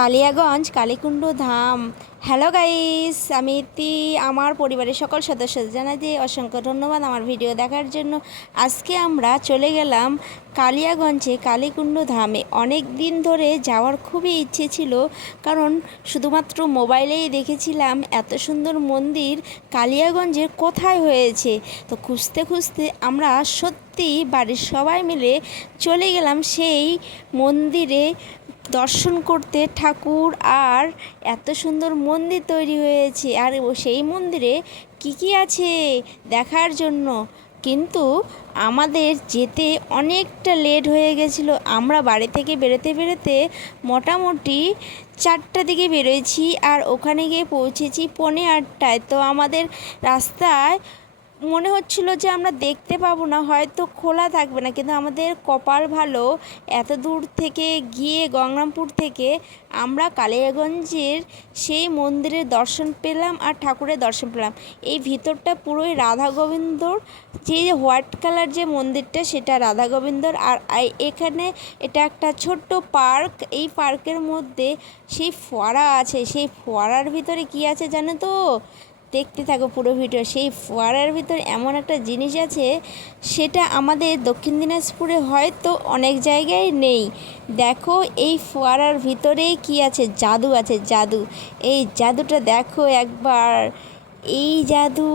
কালিয়াগঞ্জ কালীকুণ্ড ধাম। Hello guys, আমি ইতি আমার পরিবারের সকল সদস্যদের জানাই দিয়ে অসংখ্য ধন্যবাদ আমার ভিডিও দেখার জন্য। আজকে আমরা চলে গেলাম কালিয়াগঞ্জে কালীকুণ্ড ধামে। অনেক দিন ধরে যাওয়ার খুবই ইচ্ছে ছিল, কারণ শুধুমাত্র মোবাইলেই দেখেছিলাম এত সুন্দর মন্দির কালিয়াগঞ্জের কোথায় হয়েছে। তো খুঁজতে খুঁজতে আমরা সত্যি বাড়ির সবাই মিলে চলে গেলাম সেই মন্দিরে দর্শন করতে। ঠাকুর আর এত সুন্দর মন্দির তৈরি হয়েছে, আর সেই মন্দিরে কি আছে দেখার জন্য। কিন্তু আমাদের যেতে অনেকটা লেট হয়ে গেছিলো। আমরা বাড়ি থেকে বেরোতে বেরোতে মোটামুটি 4টার দিকে বেরোয়েছি, আর ওখানে গিয়ে পৌঁছেছি 7:45। তো আমাদের রাস্তায় মনে হচ্ছিল যে আমরা দেখতে পাবো না, হয়তো খোলা থাকবে না, কিন্তু আমাদের কপাল ভালো, এত দূর থেকে গিয়ে গঙ্গারামপুর থেকে আমরা কালিয়াগঞ্জের সেই মন্দিরের দর্শন পেলাম আর ঠাকুরের দর্শন পেলাম। এই ভিতরটা পুরোই রাধা গোবিন্দর, যে হোয়াইট কালার যে মন্দিরটা সেটা রাধা গোবিন্দর। আর এখানে এটা একটা ছোট্ট পার্ক। এই পার্কের মধ্যে সেই ফোয়ারা আছে, সেই ফোয়ারার ভিতরে কি আছে জানো তো? দেখতে থাকো পুরো ভিডিও। সেই ফোয়ারার ভিতর এমন একটা জিনিস আছে, সেটা আমাদের দক্ষিণ দিনাজপুরে হয়তো অনেক জায়গায় নেই। দেখো এই ফোয়ারার ভিতরেই কি আছে, জাদু আছে, জাদু। এই জাদুটা দেখো একবার। এই জাদু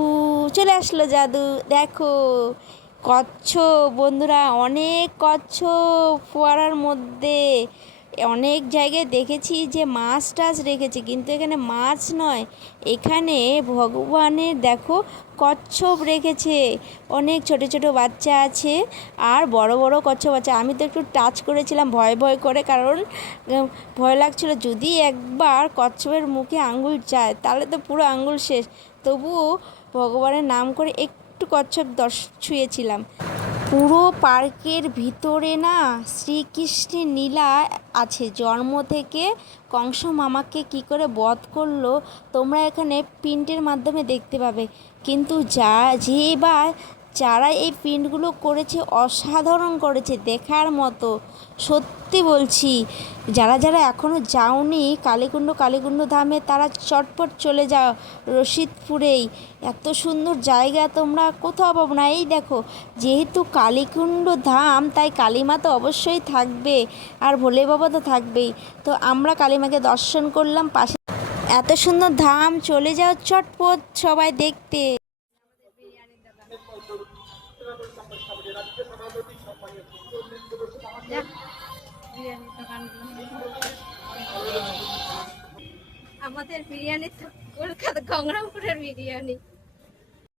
চলে আসলো, জাদু দেখো। কচ্ছপ বন্ধুরা, অনেক কচ্ছপ ফোয়ারার মধ্যে। অনেক জায়গায় দেখেছি যে মাছ টাছ রেখেছে, কিন্তু এখানে মাছ নয়, এখানে ভগবানের দেখো কচ্ছপ রেখেছে। অনেক ছোট ছোট বাচ্চা আছে আর বড় বড় কচ্ছপ আছে। আমি তো একটু টাচ করেছিলাম ভয় ভয় করে, কারণ ভয় লাগছিল যদি একবার কচ্ছপের মুখে আঙ্গুল যায় তাহলে তো পুরো আঙ্গুল শেষ। তবুও ভগবানের নাম করে একটু কচ্ছপ ছুঁয়েছিলাম। পুরো পার্কের ভিতরে না শ্রীকৃষ্ণের লীলা আছে। জন্ম থেকে কংস মামাকে কি করে বধ করলো তোমরা এখানে প্রিন্টের মাধ্যমে দেখতে পাবে। কিন্তু যারা এই প্রিন্টগুলো করেছে অসাধারণ করেছে, দেখার মতো। সত্যি বলছি, যারা এখনও যাওনি কালীকুণ্ড ধামে, তারা চটপট চলে যাও রশিদপুরেই। এত সুন্দর জায়গা তোমরা কোথাও পাবো না। এই দেখো, যেহেতু কালীকুণ্ড ধাম তাই কালীমা তো অবশ্যই থাকবে, আর ভোলে বাবা তো থাকবেই। তো আমরা কালীমাকে দর্শন করলাম পাশে। এত সুন্দর ধাম, চলে যাও চটপট সবাই দেখতে। আমাদের বিরিয়ানি তো কলকাতা গঙ্গারামপুরের বিরিয়ানি।